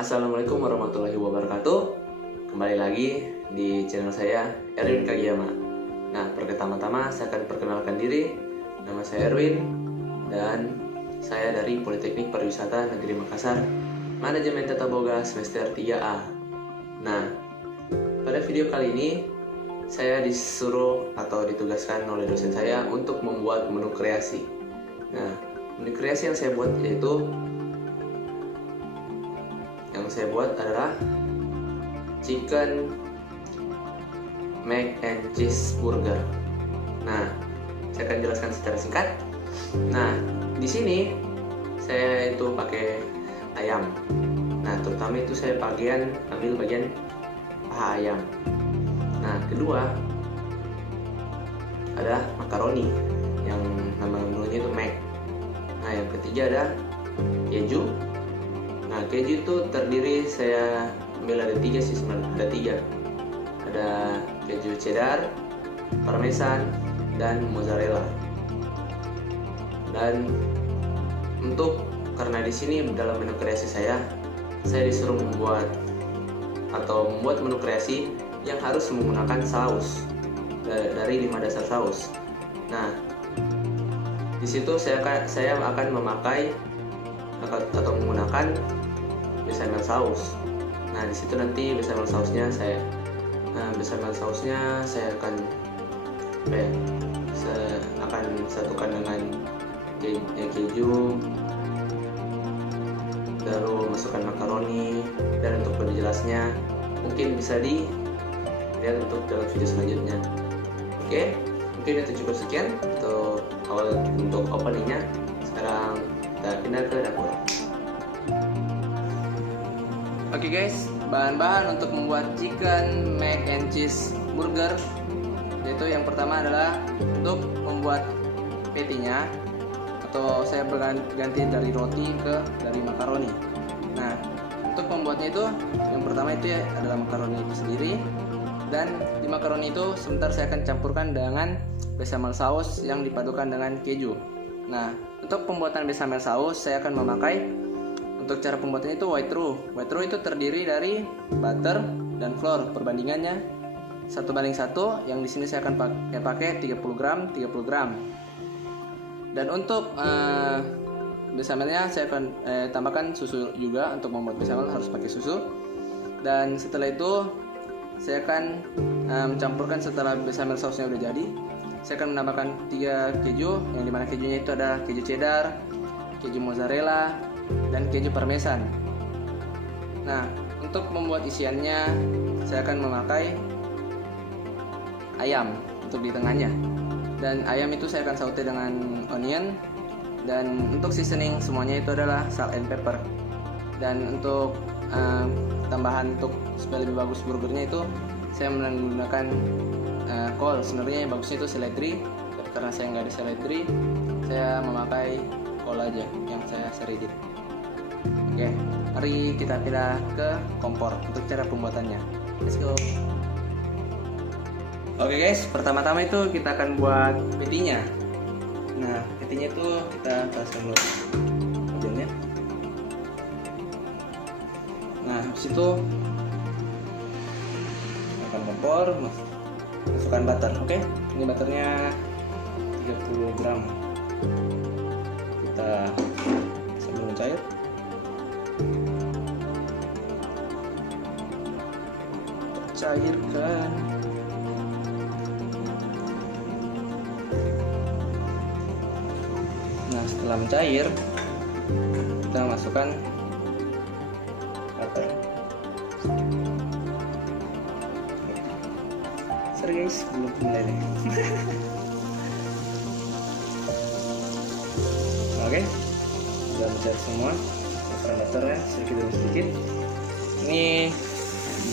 Assalamualaikum warahmatullahi wabarakatuh. Kembali lagi di channel saya, Erwin Kagiyama. Nah, pertama-tama saya akan perkenalkan diri. Nama saya Erwin dan saya dari Politeknik Pariwisata Negeri Makassar, Manajemen Tata Boga semester 3A. Nah, pada video kali ini saya disuruh atau ditugaskan oleh dosen saya untuk membuat menu kreasi. Nah, menu kreasi yang saya buat adalah chicken mac and cheese burger. Nah, saya akan jelaskan secara singkat. Nah, di sini saya itu pakai ayam. Nah, terutama itu saya ambil bagian paha ayam. Nah, kedua ada makaroni yang nama menunya itu mac. Nah, yang ketiga ada keju. Nah, keju itu terdiri, saya ambil ada tiga sih sebenarnya, ada tiga. Ada keju cheddar, parmesan, dan mozzarella. Dan karena di sini dalam menu kreasi saya disuruh membuat menu kreasi yang harus menggunakan saus dari 5 dasar saus. Nah, di situ saya akan memakai atau menggunakan bechamel saus. Nah, di situ nanti bechamel sausnya saya akan satukan dengan keju, lalu masukkan makaroni, dan untuk lebih jelasnya mungkin bisa dilihat dalam video selanjutnya. Oke, mungkin itu cukup sekian untuk openingnya. Sekarang kita pindah ke dapur. Oke guys, bahan-bahan untuk membuat chicken mac and cheese burger, yaitu yang pertama adalah untuk membuat patty-nya, atau saya berganti dari roti dari makaroni. Nah, untuk membuatnya itu yang pertama itu adalah makaroni itu sendiri, dan di makaroni itu sebentar saya akan campurkan dengan bechamel saus yang dipadukan dengan keju. Nah, untuk pembuatan bechamel saus saya akan memakai, untuk cara pembuatannya itu white roux. White roux itu terdiri dari butter dan flour, perbandingannya 1:1, yang di sini saya akan pakai 30 gram. Dan untuk bechamelnya saya akan tambahkan susu juga. Untuk membuat bechamel harus pakai susu. Dan setelah itu saya akan mencampurkan, setelah bechamel sausnya udah jadi, saya akan menambahkan 3 keju, yang dimana kejunya itu ada keju cheddar, keju mozzarella, dan keju parmesan. Nah, untuk membuat isiannya saya akan memakai ayam untuk di tengahnya, dan ayam itu saya akan saute dengan onion. Dan untuk seasoning semuanya itu adalah salt and pepper. Dan untuk tambahan untuk supaya lebih bagus burgernya itu saya menggunakan kol. Sebenarnya yang bagusnya itu seledri, tapi karena saya nggak ada seledri, saya memakai kol aja yang saya seridit. Oke, mari kita pindah ke kompor untuk cara pembuatannya. Let's go. Oke guys, pertama-tama itu kita akan buat patty-nya. Nah, patty-nya itu kita pasang dulu wajannya. Nah, habis itu akan kompor, masukkan butter. Oke, ini butternya 30 gram. Kita sambil mencair. Cairkan. Nah, setelah mencair kita masukkan butter. Sorry guys, belum mulai nih. Oke, sudah mencair semua. Masukkan butternya sedikit demi sedikit. Ini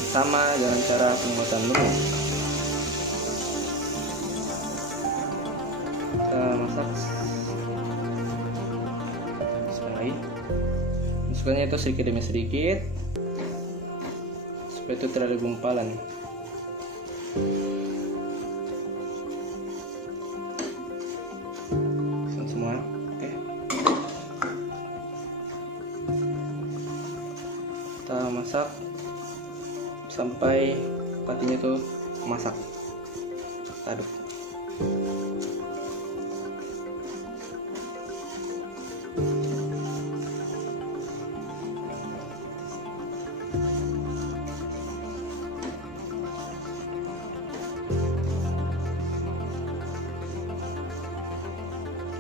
sama dalam cara pembuatan menu. Kita masak sekali. Masukkannya itu sedikit demi sedikit supaya itu terlalu gumpalan. Semua, oke. Kita masak sampai patinya tuh masak. Kita aduk.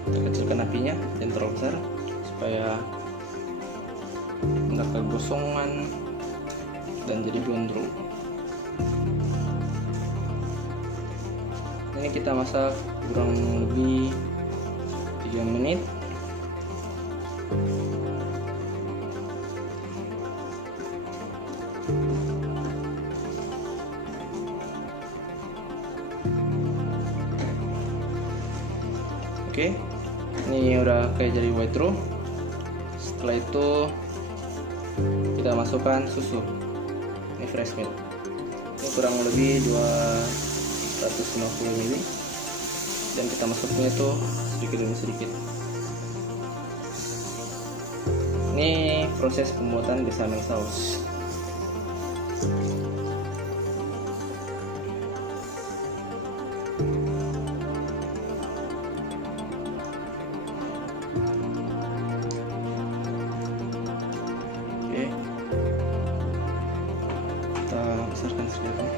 Kita kecilkan apinya, jangan terlalu besar supaya nggak kegosongan dan jadi gondrong. Ini kita masak kurang lebih 3 menit. Oke, ini udah kayak jadi white roux. Setelah itu kita masukkan susu. Ini fresh milk. Ini kurang lebih 250 ml. Dan kita masuknya tuh sedikit demi sedikit. Ini proses pembuatan bechamel saus. Kita besarkan sedikit.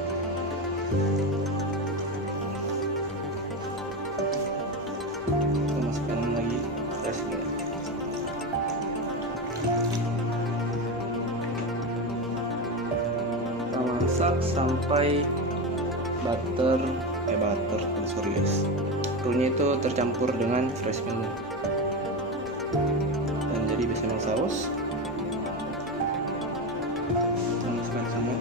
Kita masukkan lagi fresh milk. Kita masak sampai sorry guys, roux-nya itu tercampur dengan fresh milk dan jadi bechamel saus. Masukkan semua.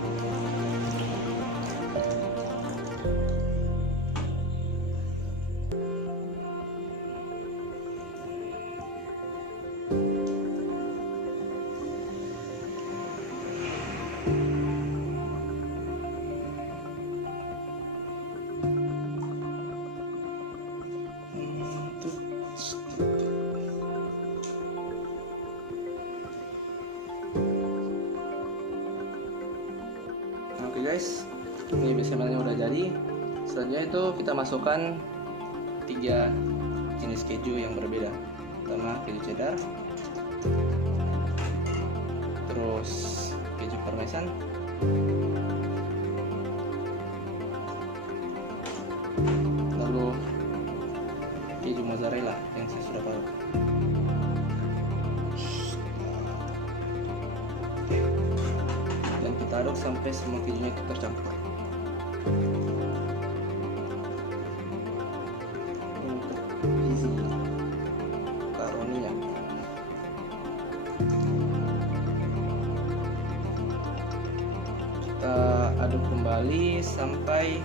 Oke guys, ini bechamelnya udah jadi. Selanjutnya itu kita masukkan 3 jenis keju yang berbeda. Pertama keju cheddar, terus keju parmesan, lalu keju mozzarella yang saya sudah parut. Dan kita aduk sampai semua kejunya itu tercampur. Untuk isi makaroninya. Kita aduk kembali sampai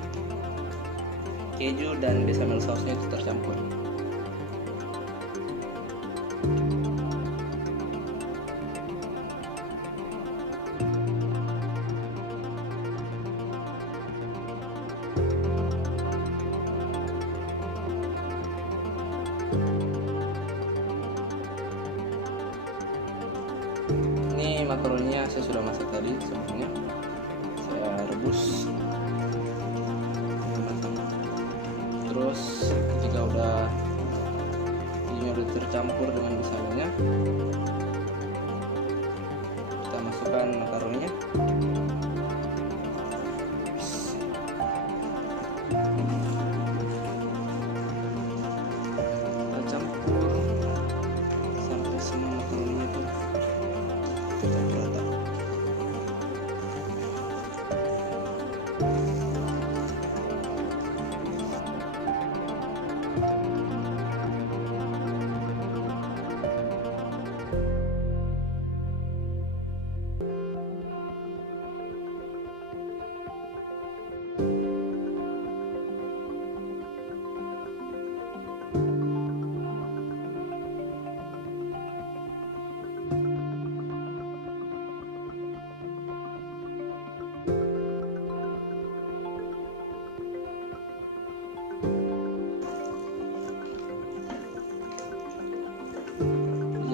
keju dan bechamel sausnya itu tercampur. Ini makaroninya saya sudah masak tadi semuanya. Saya rebus. Terus ketika kejunya udah tercampur dengan bechamelnya, kita masukkan makaroninya. Kita campur sampai semua makaroninya tuh tercampur rata.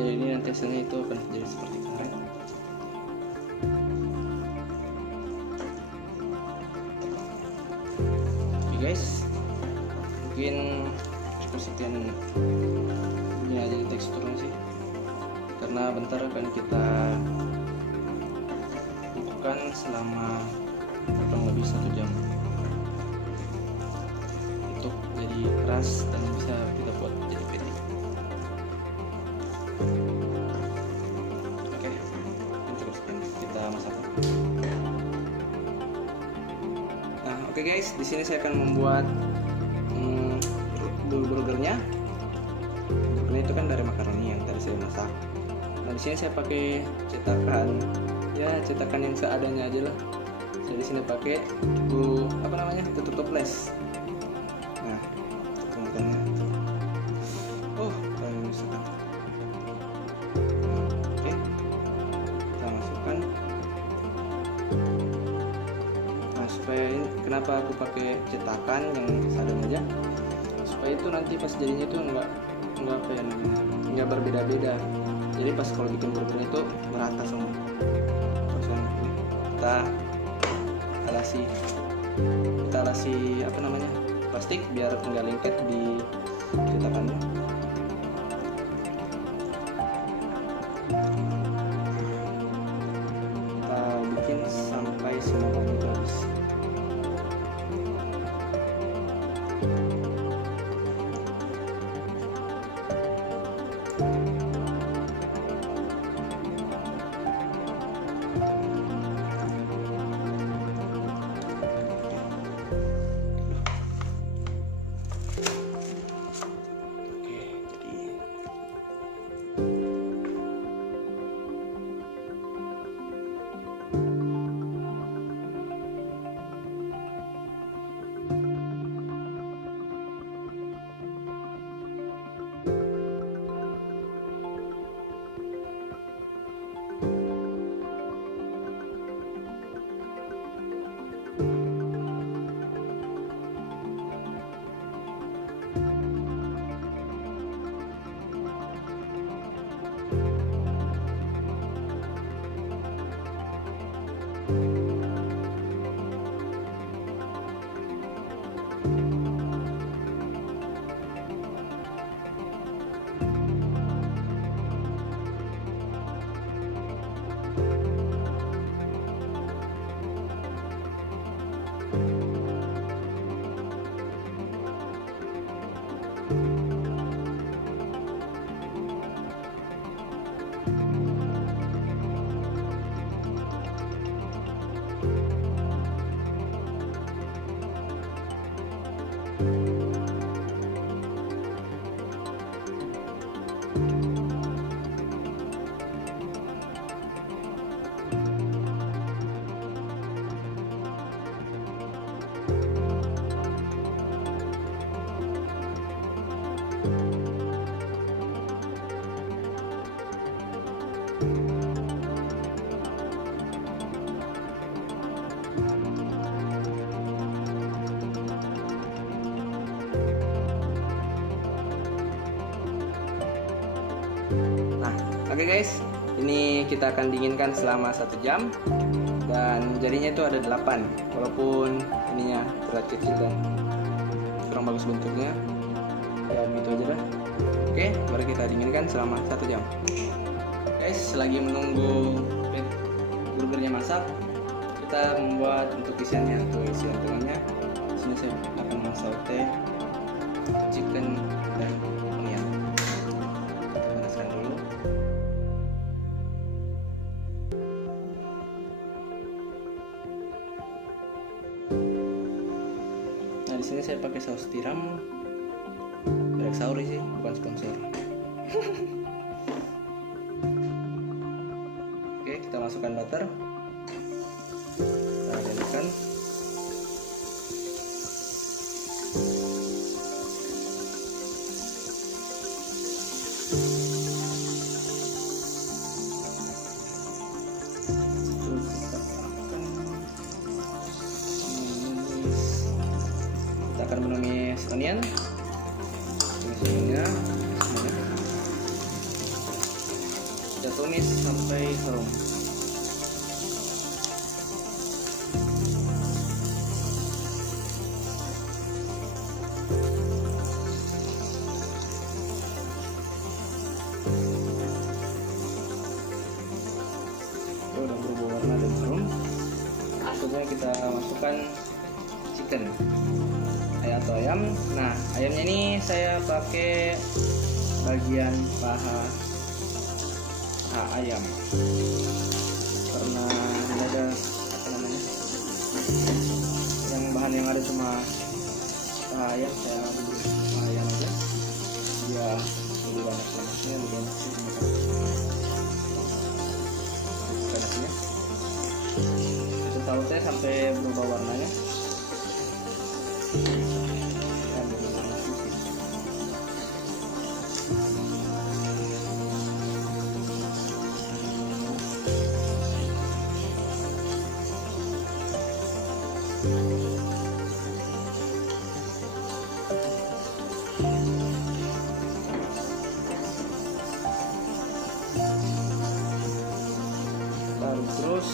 Jadi ini nanti hasilnya itu akan jadi seperti kemarin. guys, mungkin cukup sekian ini aja teksturnya sih, karena bentar akan kita bukan selama kurang lebih 1 jam untuk jadi keras dan bisa kita buat jadi patty. Oke, cukup sekian kita masak. Nah, oke guys, di sini saya akan membuat burgernya. Burgernya itu kan dari makaroni yang tadi saya masak. Nah, di sini saya pakai cetakan, ya cetakan yang seadanya aja lah. Saya di sini pakai tutup toples. Nah, teman-teman. Oh, keren misalkan. Oke, kita masukkan. Nah, supaya ini, kenapa aku pakai cetakan yang seadanya aja? Supaya itu nanti pas jadinya itu nggak berbeda-beda. Jadi pas kalau bikin burger itu merata semua. Terus kita alasi plastik biar nggak lengket di cetakannya. Kita bikin sampai semua bahan itu habis. Nah, oke guys, ini kita akan dinginkan selama 1 jam dan jadinya itu ada 8, walaupun ininya terlihat kecil dan kurang bagus bentuknya, ya begitu aja dah. Oke, mari kita dinginkan selama 1 jam. Guys, selagi menunggu burgernya masak, kita membuat untuk isiannya. Untuk isian tengahnya, di sini saya akan mensaute chicken dan onion. Panaskan dulu. Nah, di sini saya pakai saus tiram. Merek Sauri sih, bukan sponsor. Oke, kita masukkan butter. Kita adonkan. Kita akan menumis onion. Tumisnya kita tumis sampai harum. kita masukkan chicken atau ayam. Nah, ayamnya ini saya pakai bagian paha ayam karena ini ada apa namanya, yang bahan yang ada cuma paha ayam, saya ambil paha ayam aja biar lebih banyak lemaknya, lebih enak sih dimakan. Nasinya itu sausnya sampai berubah warnanya. Taruh terus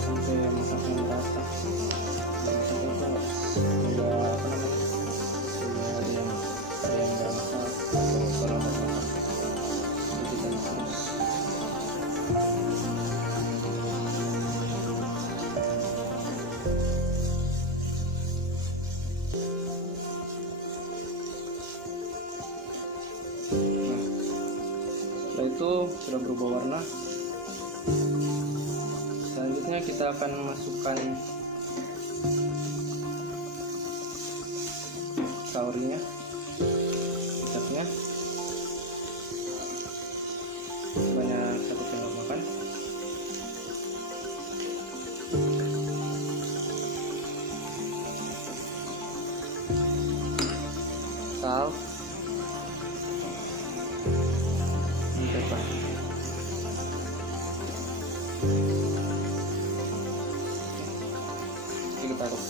sampai masaknya merata. Masaknya itu nggak apa namanya, ada yang nggak masak atau kurang masak. Jadi kita terus. Nah, setelah itu sudah berubah warna. Selanjutnya kita akan masukkan saurinya, kecapnya sebanyak 1 sendok makan. Sal, pepper. Kita taruh.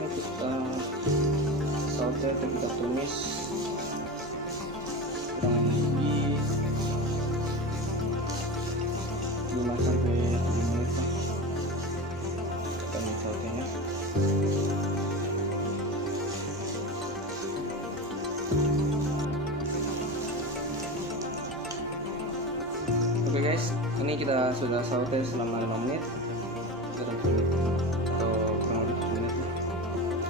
Ini kita saute atau kita tumis kurang lebih 5 sampai 7 menit lah. Kita sautenya. Oke guys, ini kita sudah saute selama 5 menit atau kurang lebih 7 menit.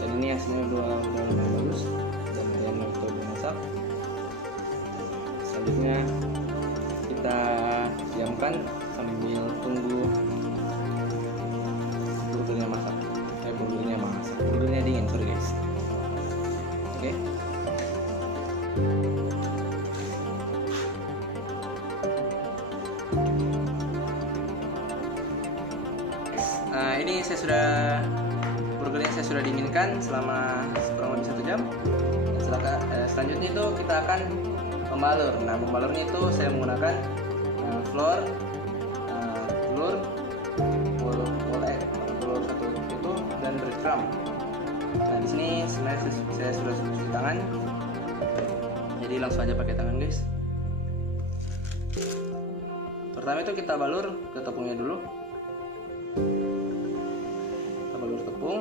Dan ini hasilnya udah lumayan bagus dan ayamnya udah masak. Selanjutnya kita diamkan sambil tunggu burgernya masak. Burgernya dingin, sorry guys. Oke. Nah, ini burgernya saya sudah dinginkan selama kurang lebih 1 jam. Selanjutnya itu kita akan membalur. Nah, membalurnya itu saya menggunakan flour, telur, telur 1 itu, dan breadcrumb. Nah, di sini sebenarnya saya sudah cuci tangan, jadi langsung aja pakai tangan guys. Pertama itu kita balur ke tepungnya dulu. Kita balur tepung.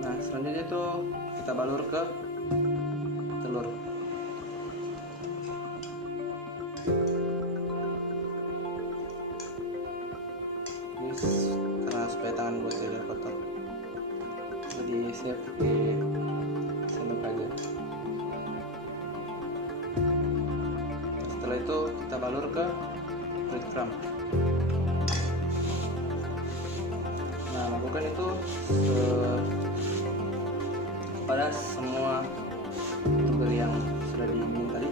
Nah, selanjutnya itu kita balur ke telur. Karena supaya tangan gue tidak kotor, jadi saya pakai sendok aja. Setelah itu kita balur ke breadcrumb. Nah, lakukan itu pada semua burger yang sudah diminum tadi.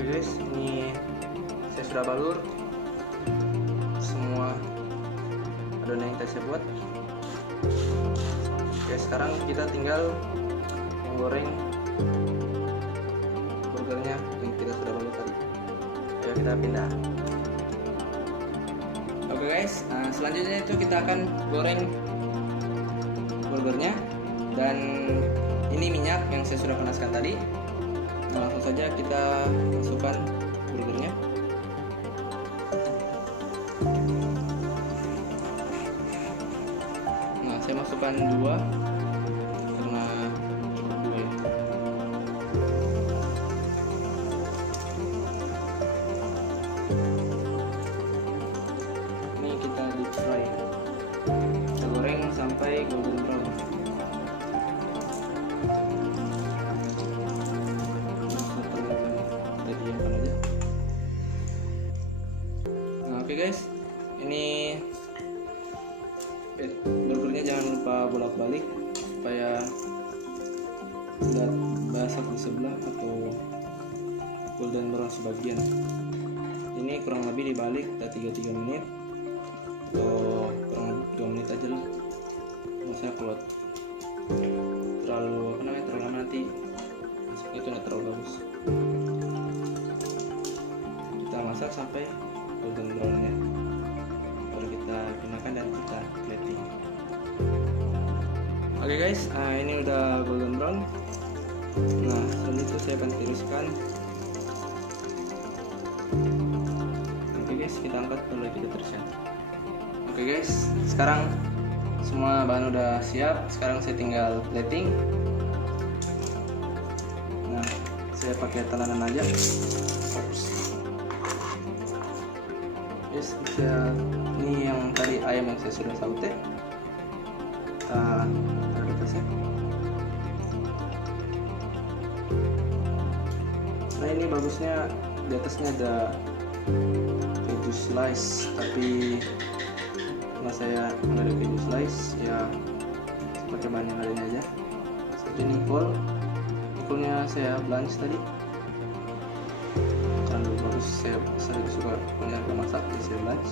Oke guys, ini saya sudah balur semua adonan yang saya buat. Oke, sekarang kita tinggal menggoreng burgernya yang kita sudah balur tadi. Ayo kita pindah. Oke guys, selanjutnya itu kita akan goreng burgernya, dan ini minyak yang saya sudah panaskan tadi. Nah, langsung saja kita masukkan burgernya. Nah, saya masukkan 2 karena cukup 2 ya. guys, ini burgernya jangan lupa bolak-balik supaya nggak basah di sebelah atau golden brown sebagian. Ini kurang lebih dibalik 3 menit atau kurang lebih 2 menit aja lah. Maksudnya kalau terlalu lama nanti itu nggak terlalu bagus. Kita masak sampai golden brown ya, baru kita gunakan dan kita plating. Oke guys, ini udah golden brown. Nah, selanjutnya saya akan tiriskan. Oke guys, kita angkat lalu kita tiriskan. Oke guys, sekarang semua bahan udah siap. Sekarang saya tinggal plating. Nah, saya pakai telanan aja. Yes, ini yang tadi ayam yang saya sudah saute. Taruh di atasnya. Nah, ini bagusnya di atasnya ada keju slice, tapi karena saya nggak ada keju slice ya pakai bahan yang lain aja. Seperti ini nikulnya saya blanch tadi karena bagus, saya lebih suka punya masak di saya blanch.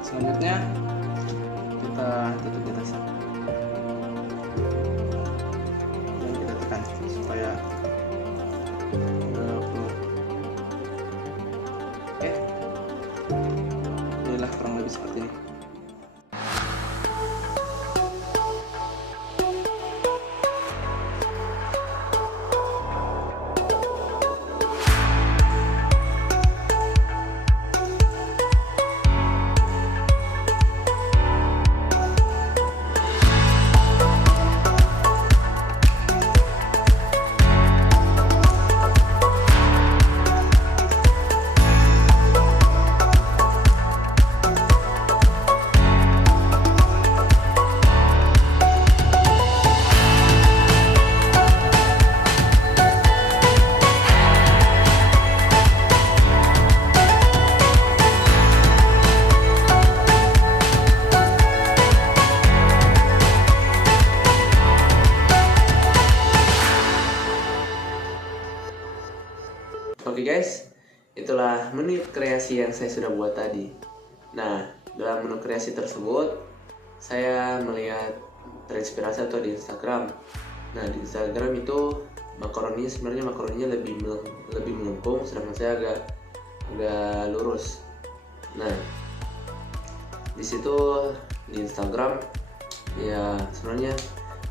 Selanjutnya kita tutup di atas dan kita tekan supaya keluar. Oke, inilah kurang lebih seperti ini. Oke guys, itulah menu kreasi yang saya sudah buat tadi. Nah, dalam menu kreasi tersebut saya melihat terinspirasi atau di Instagram. Nah, di Instagram itu makaroninya lebih melengkung, sedangkan saya agak lurus. Nah, di situ di Instagram ya sebenarnya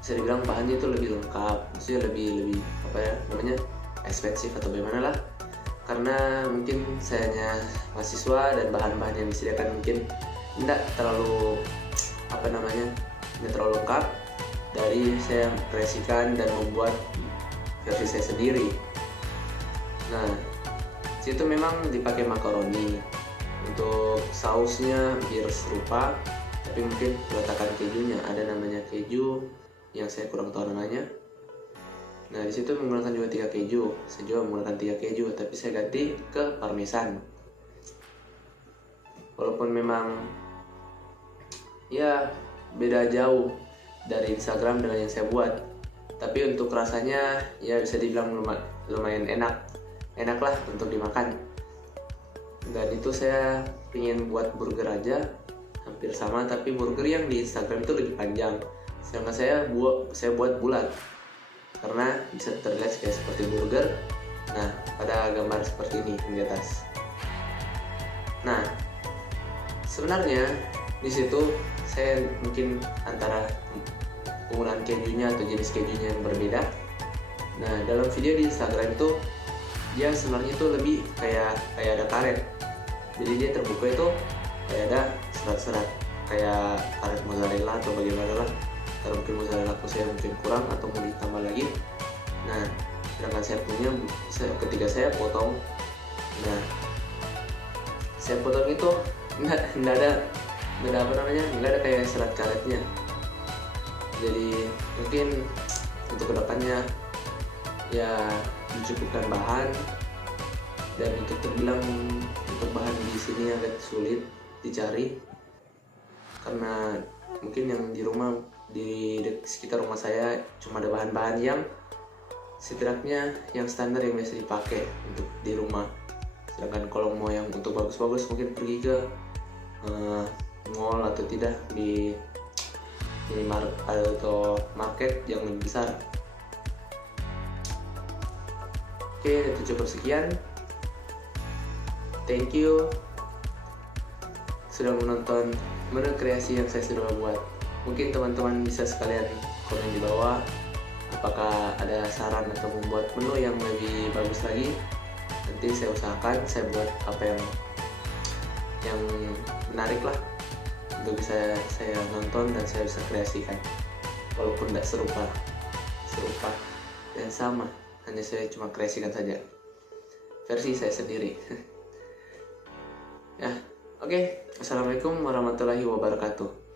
bisa dibilang bahannya itu lebih lengkap, maksudnya lebih apa ya namanya, ekspensif atau bagaimana lah. Karena mungkin sayanya mahasiswa dan bahan-bahan yang disediakan mungkin tidak terlalu lengkap. Dari saya kreasikan dan membuat versi saya sendiri. Nah, situ memang dipakai makaroni. Untuk sausnya biar serupa, tapi mungkin peletakan kejunya ada namanya keju yang saya kurang tahu namanya. Nah, di situ menggunakan juga 3 keju. Saya juga menggunakan 3 keju, tapi saya ganti ke parmesan. Walaupun memang ya beda jauh dari Instagram dengan yang saya buat, tapi untuk rasanya ya bisa dibilang lumayan enak lah untuk dimakan. Dan itu saya ingin buat burger aja hampir sama, tapi burger yang di Instagram itu lebih panjang, sedangkan saya buat bulat karena bisa terlihat kayak seperti burger. Nah, pada gambar seperti ini di atas. Nah, sebenarnya di situ saya mungkin antara penggunaan kejunya atau jenis kejunya yang berbeda. Nah, dalam video di Instagram itu dia sebenarnya itu lebih kayak ada karet. Jadi dia terbuka itu kayak ada serat-serat kayak karet mozzarella atau bagaimana lah. karena mungkin mozzarella laku saya mungkin kurang atau mau ditambah lagi. Nah, sedangkan saya punya, ketika saya potong, nah saya potong itu nggak ada apa namanya, nggak ada kayak serat karetnya. Jadi mungkin untuk kedepannya ya dicukupkan bahan, dan untuk terbilang untuk bahan di sini agak sulit dicari karena mungkin yang di rumah, di sekitar rumah saya cuma ada bahan-bahan yang setidaknya yang standar yang biasa dipakai untuk di rumah. Sedangkan kalau mau yang untuk bagus-bagus mungkin pergi ke mall atau tidak di minimarket atau market yang lebih besar. Oke, itu cukup sekian. Thank you sudah menonton menu kreasi yang saya sudah buat. Mungkin teman-teman bisa sekalian komen di bawah apakah ada saran atau membuat menu yang lebih bagus lagi. Nanti saya usahakan saya buat apa yang menarik lah untuk bisa saya nonton dan saya bisa kreasikan, walaupun tidak serupa dan sama, hanya saya cuma kreasikan saja versi saya sendiri. Ya, oke. Assalamualaikum warahmatullahi wabarakatuh.